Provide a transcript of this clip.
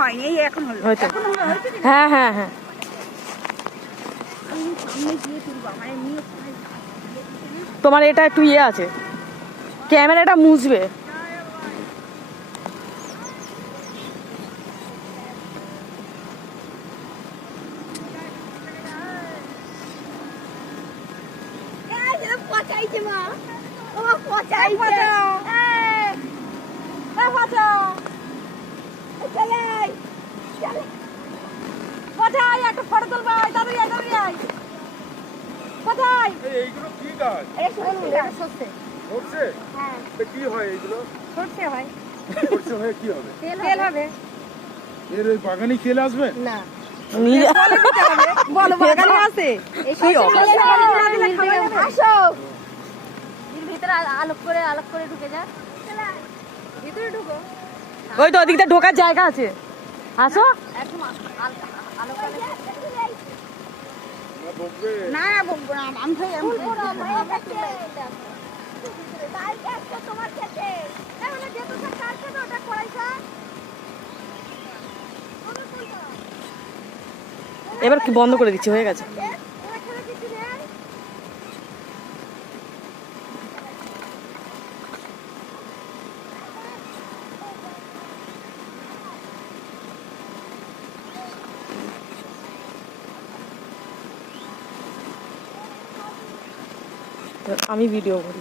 হয়নি, এই এখন হলো। হয়তো। এখন হলো, হয়েছে কি না? হ্যাঁ হ্যাঁ হ্যাঁ। আমি সামনে গিয়ে তুলবো, আমার এমনি তোমার এটা একটু ইয়ে আছে, ক্যামেরাটা মুছবে। পচাইছে মা, ও পচাইছে। কোথায় একটা ফটো তুলবো, তাড়াতাড়ি আয়, তাড়াতাড়ি আয়। কোথায়? এইগুলো কি গাছ? সর্ষে। সরষে? হ্যাঁ, কি হয় এইগুলো? সর্ষে হয়, সরষে হয়ে কি হবে? তেল হবে। এর ওই বাগানে খেলে আসবে? না, নিয়ে বলো বাগানে আছে। কি অবস্থা? আসো, ভিতরে আলোক করে ঢুকে যা। ভিতরে ঢুকো। ওই তো ওদিকটা ঢোকার জায়গা আছে, আসো। একদম আলোক করে না বকবে? না বকবো না, আমি তো তোমার খেতে তাহলে যেহেতু কার খেতে ওটা করাইছা। এবার কি বন্ধ করে দিচ্ছি, হয়ে গেছে। আমি ভিডিও করি।